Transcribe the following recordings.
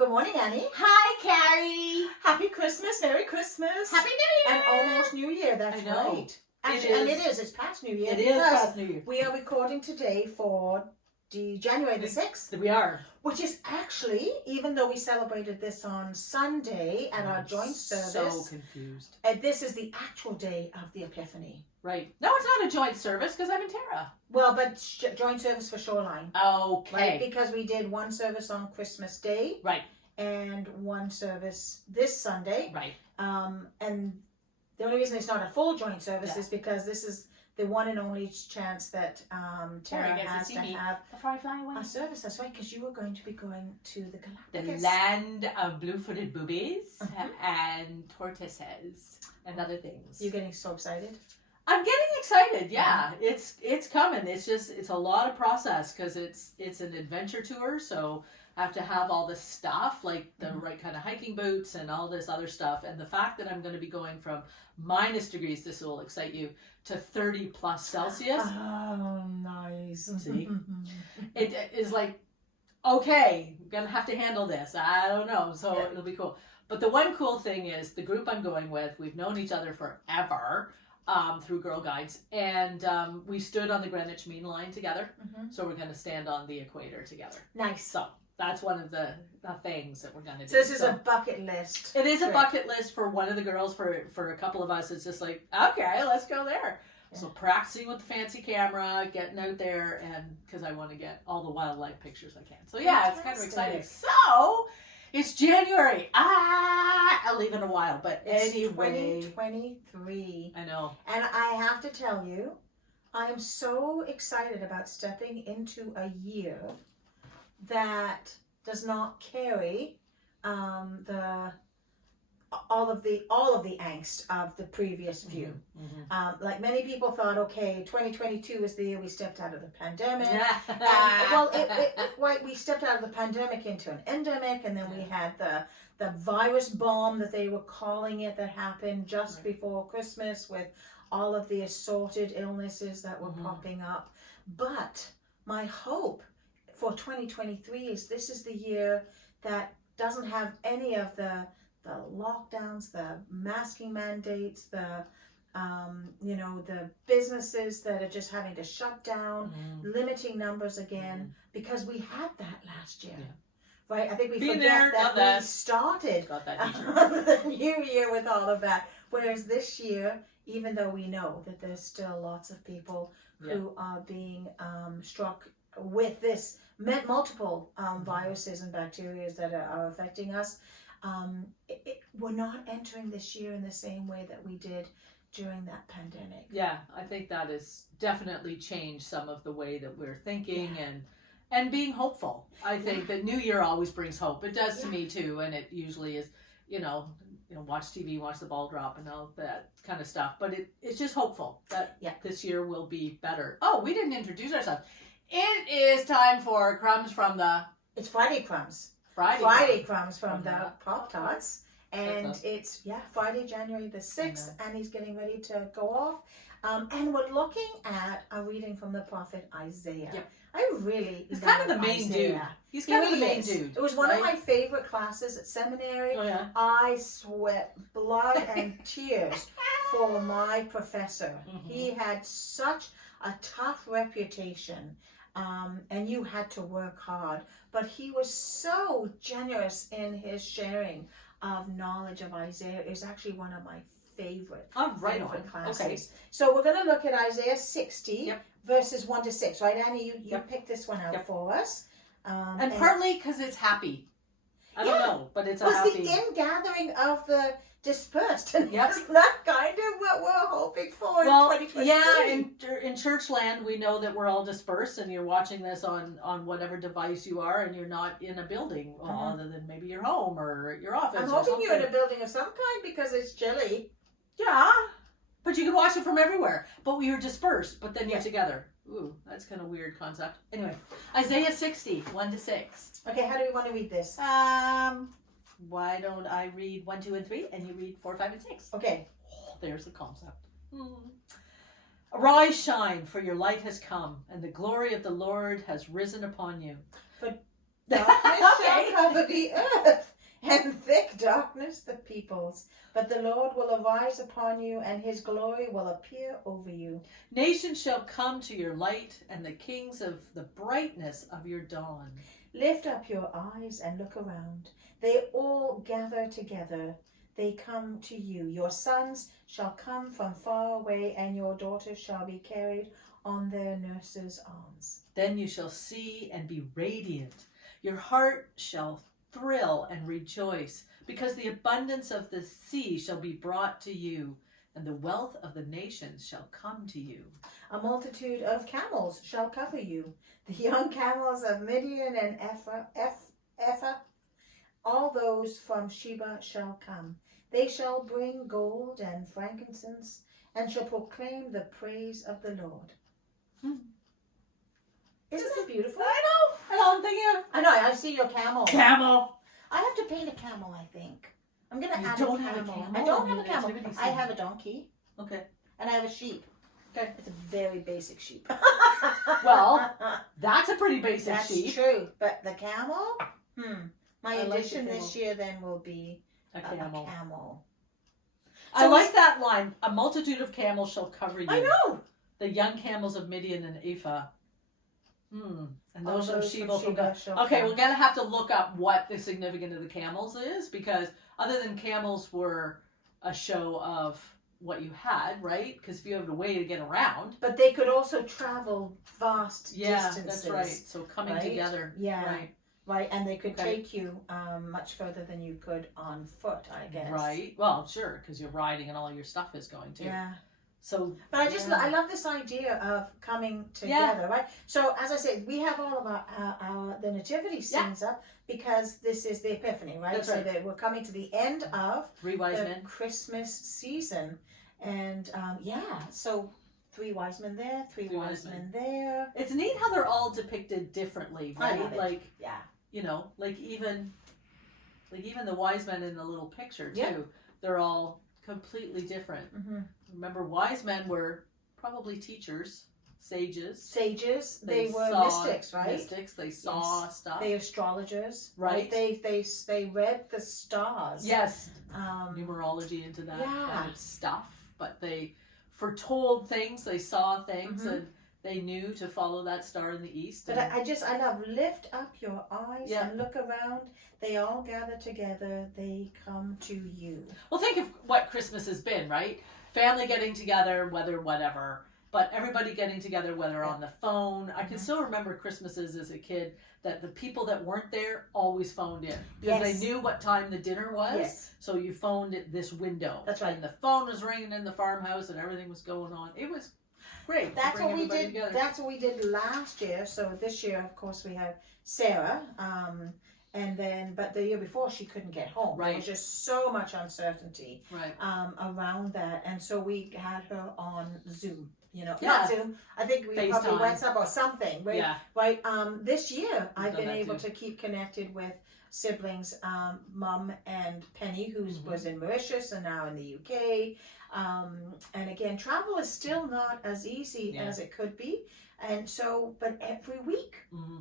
good morning, Annie. Hi, Carrie. Happy Christmas, Merry Christmas. Happy New Year. And almost New Year, that's I know. right. Actually, it's past New Year. It is past New Year. We are recording today for January the 6th. We are. Which is actually, even though we celebrated this on Sunday at our joint service. So confused. This is the actual day of the Epiphany. Right. No, it's not a joint service because I'm in Tara. Well, but joint service for Shoreline. Okay. Right? Because we did one service on Christmas Day. Right. And one service this Sunday. Right. And the only reason it's not a full joint service is because this is the one and only chance that Tara has to have before I fly away. a service. That's right, because you were going to be going to the Galapagos. The land of blue-footed boobies and tortoises and other things. You're getting so excited? I'm getting excited. Yeah, it's coming. It's a lot of process because it's an adventure tour, so I have to have all this stuff like the right kind of hiking boots and all this other stuff. And the fact that I'm going to be going from -degrees, this will excite you, to 30 plus Celsius. Oh, nice. See, it is like, okay, I'm gonna have to handle this. I don't know, so it'll be cool. But the one cool thing is the group I'm going with. We've known each other forever. Through Girl Guides, and we stood on the Greenwich Mean Line together, so we're going to stand on the equator together. Nice. So that's one of the things that we're going to do. So this is a bucket list. It is a bucket list for one of the girls. For a couple of us, it's just like, okay, let's go there. Yeah. So practicing with the fancy camera, getting out there, and because I want to get all the wildlife pictures I can. So yeah, it's kind of exciting. So it's January. I'll leave in a while, but it's anyway. 2023. I know. And I have to tell you, I am so excited about stepping into a year that does not carry all of the angst of the previous few. Like many people thought, okay, 2022 is the year we stepped out of the pandemic. We stepped out of the pandemic into an endemic, and then we had the virus bomb that they were calling it that happened just before Christmas with all of the assorted illnesses that were popping up. But my hope for 2023 is this is the year that doesn't have any of the lockdowns, the masking mandates, the businesses that are just having to shut down, limiting numbers again, because we had that last year. Right? I think we forget that we started the new year with all of that. Whereas this year, even though we know that there's still lots of people who are being struck with this multiple viruses and bacteria that are affecting us, we're not entering this year in the same way that we did during that pandemic. Yeah, I think that has definitely changed some of the way that we're thinking and being hopeful. I think that New Year always brings hope. It does to me too, and it usually is, watch TV, watch the ball drop and all that kind of stuff. But it's just hopeful that this year will be better. Oh, we didn't introduce ourselves. It is time for Crumbs from the... It's Friday Crumbs. Friday Crumbs from the Pop Tarts. And it's, Friday, January the 6th, and he's getting ready to go off. And we're looking at a reading from the prophet Isaiah. Yep. He's kind of the main dude. He's kind of the main dude. It was one of my favorite classes at seminary. Oh, yeah. I sweat blood and tears for my professor. He had such a tough reputation, and you had to work hard. But he was so generous in his sharing of knowledge of Isaiah. It was actually one of my favorite classes. Okay. So we're going to look at Isaiah 60, verses 1 to 6. Right, Annie? You picked this one out for us. And partly because it's happy. I don't know, but it's a happy... It's the ingathering of the dispersed. And isn't that kind of what we're hoping for in 2023? Yeah, in church land, we know that we're all dispersed, and you're watching this on whatever device you are, and you're not in a building, other than maybe your home or your office. I'm hoping you're in a building of some kind because it's chilly. Yeah, but you can watch it from everywhere. But we were dispersed, but then you're together. Ooh, that's kind of a weird concept. Anyway, Isaiah 60, 1 to 6. Okay, how do we want to read this? Why don't I read 1, 2, and 3, and you read 4, 5, and 6? Okay. Oh, there's the concept. Arise, shine, for your light has come, and the glory of the Lord has risen upon you. Darkness shall cover the earth, and thick darkness the peoples. But the Lord will arise upon you, and his glory will appear over you. Nations shall come to your light, and the kings of the brightness of your dawn. Lift up your eyes and look around. They all gather together. They come to you. Your sons shall come from far away, and your daughters shall be carried on their nurses' arms. Then you shall see and be radiant. Your heart shall thrill and rejoice, because the abundance of the sea shall be brought to you, and the wealth of the nations shall come to you. A multitude of camels shall cover you. The young camels of Midian and Ephah, all those from Sheba shall come. They shall bring gold and frankincense, and shall proclaim the praise of the Lord. Isn't that beautiful? I know. I'm thinking. I know. I see your camel. Camel. I have to paint a camel, I think. I'm going to add don't a have a camel. camel? I don't have a An camel. activity I scene. have a donkey. Okay. And I have a sheep. Okay. It's a very basic sheep. Well, that's a pretty basic that's sheep. true. But the camel? My I like addition the this year then will be A camel. a camel. I like that line. A multitude of camels shall cover you. I know. The young camels of Midian and Ephah. And All those from those Sheba. from Sheba shall Okay, come. we're gonna have to look up what the significance of the camels is, because other than camels were a show of what you had, right? Because if you have a way to get around. But they could also travel vast distances. That's right. So coming right? together. Yeah. Right. Right, and they could Okay. take you much further than you could on foot, I guess. Right. Well, sure, because you're riding and all your stuff is going to. Yeah. So. But I love this idea of coming together, right? So as I said, we have all of our the nativity scenes up because this is the Epiphany, right? That's so right. that we're coming to the end of 3 wise the men. Christmas season, and so 3 wise men there, three wise men there. It's neat how they're all depicted differently, I right? love it. Like, Yeah. you know, like even the wise men in the little picture too. Yeah. They're all completely different. Mm-hmm. Remember, wise men were probably teachers, sages. Sages, they were saw mystics, right? Mystics, they saw stuff. They astrologers, Right. They read the stars. Yes, Um, numerology into that Yeah. kind of stuff, but they foretold things, they saw things, Mhm. and they knew to follow that star in the east. But and- I love lift up your eyes Yeah. and look around. They all gather together. They come to you. Well, think of what Christmas has been, right? Family getting together, whatever. But everybody getting together, whether on the phone. I can still remember Christmases as a kid that the people that weren't there always phoned in. Because Yes. they knew what time the dinner was. Yes. So you phoned at this window. That's right. And the phone was ringing in the farmhouse and everything was going on. It was great. to That's bring what we everybody did. together. That's what we did last year. So this year, of course, we have Sarah. And then, but the year before, she couldn't get home. Right. There was just so much uncertainty Right. around that, and so we had her on Zoom. You know, Yeah. not Zoom. I think we probably FaceTime. WhatsApp or something. Right? Yeah. Right. This year, I've done been that able too. to keep connected with siblings, Mum and Penny, who Mm-hmm. was in Mauritius and now in the UK. And again, travel is still not as easy Yeah. as it could be. And so, but every week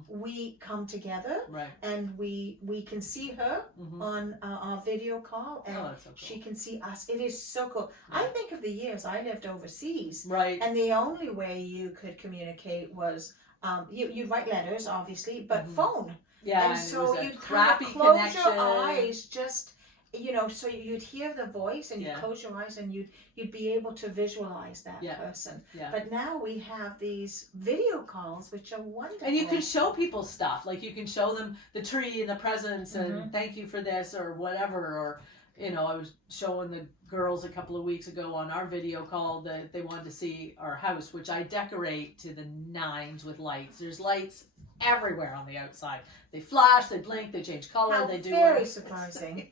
we come together Right. and we can see her on our video call, and that's so cool. she can see us. It is so cool. I think of the years I lived overseas, Right. and the only way you could communicate was you write letters, obviously, but phone. Yeah. And so it was a you'd kind crappy of close connection. your eyes, just so you'd hear the voice, and you'd Yeah. close your eyes, and you'd be able to visualize that Yeah. person. Yeah. But now we have these video calls, which are wonderful. And you can show people stuff. Like you can show them the tree and the presents and Mm-hmm. thank you for this or whatever. Or, I was showing the girls a couple of weeks ago on our video call that they wanted to see our house, which I decorate to the nines with lights. There's lights everywhere on the outside. They flash, they blink, they change color, How they do very it. surprising.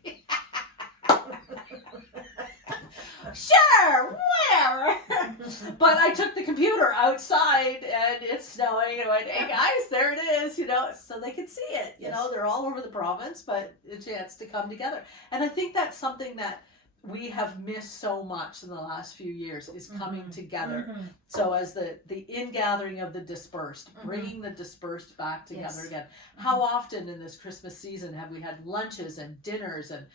Sure, whatever. But I took the computer outside and it's snowing and I went, hey guys, there it is, so they could see it. Yes. They're all over the province, but a chance to come together. And I think that's something that we have missed so much in the last few years is coming together. Mm-hmm. So as the ingathering of the dispersed, bringing the dispersed back together again. How often in this Christmas season have we had lunches and dinners, and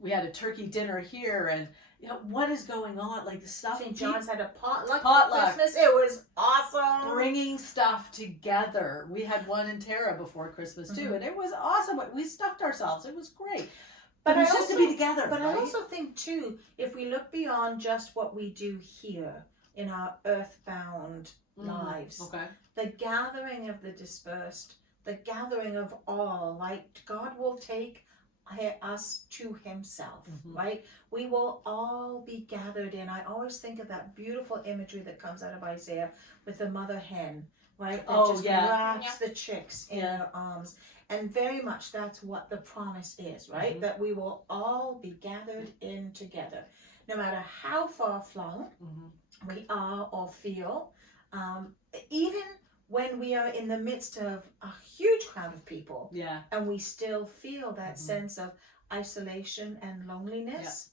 we had a turkey dinner here, and what is going on? Like the stuff. St. John's had a potluck for Christmas. It was awesome. Bringing stuff together. We had one in Tara before Christmas too, and it was awesome. We stuffed ourselves. It was great. But it's just to be together. But right? I also think too, if we look beyond just what we do here in our earthbound lives, the gathering of the dispersed, the gathering of all, like God will take us to himself, right? We will all be gathered in. I always think of that beautiful imagery that comes out of Isaiah with the mother hen, right? That just wraps the chicks in her arms. And very much that's what the promise is, right? That we will all be gathered in together. No matter how far flung we are or feel, even when we are in the midst of a huge crowd of people, and we still feel that sense of isolation and loneliness,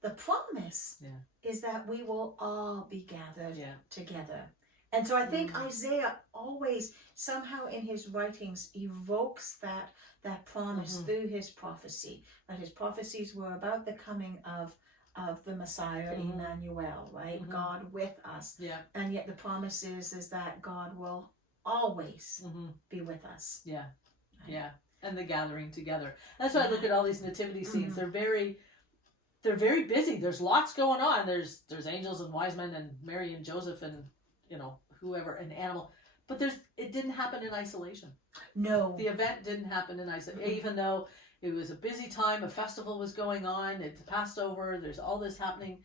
the promise is that we will all be gathered together. And so I think Isaiah always somehow in his writings evokes that promise through his prophecy, that his prophecies were about the coming of the Messiah, Emmanuel, right? God with us. And yet the promise is that God will always be with us. And the gathering together. That's why I look at all these nativity scenes. They're very busy. There's lots going on. There's angels and wise men and Mary and Joseph and whoever, an animal. But it didn't happen in isolation. No. The event didn't happen in isolation. Even though it was a busy time, a festival was going on, it's Passover, there's all this happening.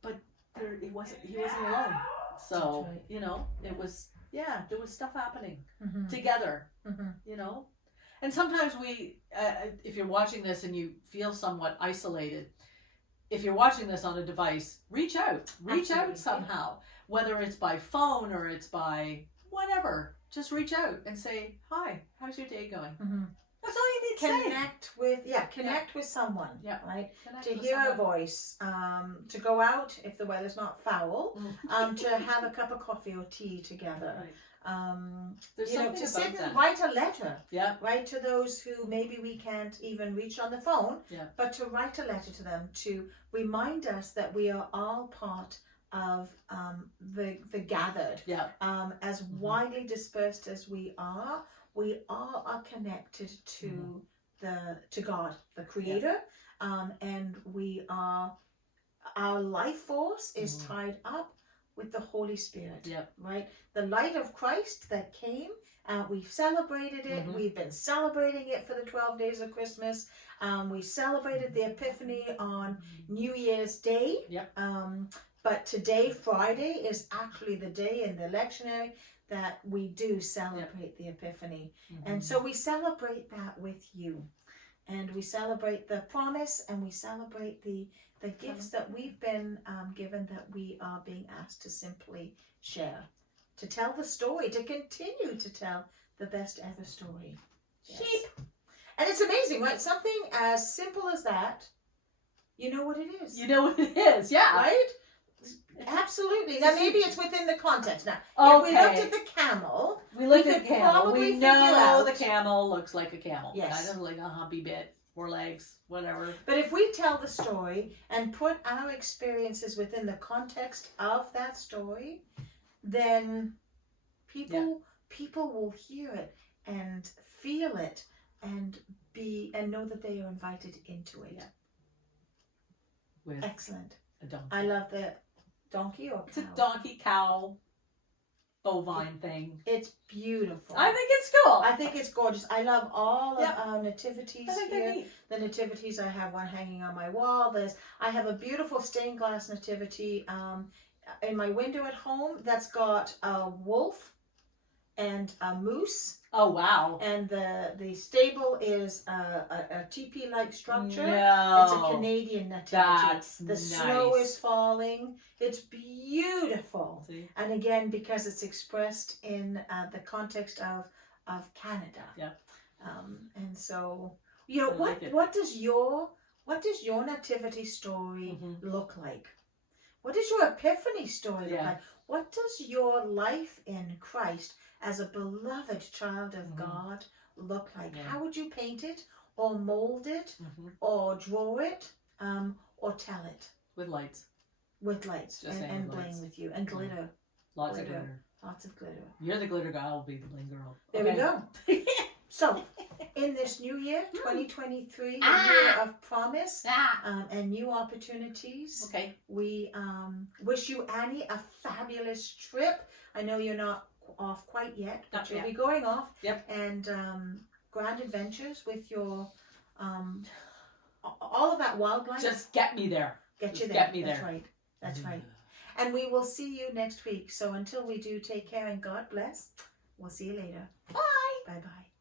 But he wasn't alone. So, it was, there was stuff happening together, And sometimes if you're watching this and you feel somewhat isolated, if you're watching this on a device, reach out somehow, whether it's by phone or it's by whatever, just reach out and say, hi, how's your day going? That's all you need to say. Connect with someone, right? Connect to with hear someone. a voice, to go out if the weather's not foul, to have a cup of coffee or tea together. Right. To sit and write a letter, right, to those who maybe we can't even reach on the phone, but to write a letter to them to remind us that we are all part of the gathered. As widely dispersed as we all are connected to God, the Creator, and our life force is tied up with the Holy Spirit, right? The light of Christ that came, we've celebrated it. We've been celebrating it for the 12 days of Christmas. We celebrated the Epiphany on New Year's Day. But today, Friday, is actually the day in the lectionary that we do celebrate the Epiphany. And so we celebrate that with you. And we celebrate the promise, and we celebrate the gifts that we've been given, that we are being asked to simply share, to tell the story, to continue to tell the best ever story. Sheep. And it's amazing, right? Something as simple as that, you know what it is. You know what it is, Right? Absolutely. Now maybe it's within the context. Now, if we looked at the camel, we could probably know figure out the camel looks like a camel. Yes. Kind of like a humpy bit, 4 legs, whatever. But if we tell the story and put our experiences within the context of that story, then people will hear it and feel it and know that they are invited into it. With excellent. A donkey. I love the donkey or cow? It's a donkey, cow, bovine thing. It's beautiful. I think it's cool. I think it's gorgeous. I love all of our nativities I think here. they're neat. The nativities, I have one hanging on my wall. I have a beautiful stained glass nativity in my window at home that's got a wolf and a moose. Oh, wow. And the stable is a teepee-like structure. No. It's a Canadian nativity. That's the nice. snow is falling. It's beautiful. See? And again, because it's expressed in the context of Canada. Yeah. And so, I like it. what does your What does your nativity story look like? What does your epiphany story look like? What does your life in Christ as a beloved child of God look like? How would you paint it or mold it or draw it or tell it? With lights. With lights and bling with you and glitter. Lots of glitter. Lots of glitter. You're the glitter guy, I'll be the bling girl. There we go. So, in this new year, 2023, a year of promise and new opportunities, we wish you, Annie, a fabulous trip. I know you're not off quite yet, but you'll be going off. And grand adventures with your, all of that wildlife. Just get me there. Get you there. Get me there. That's right. That's right. And we will see you next week. So until we do, take care and God bless. We'll see you later. Bye. Bye-bye.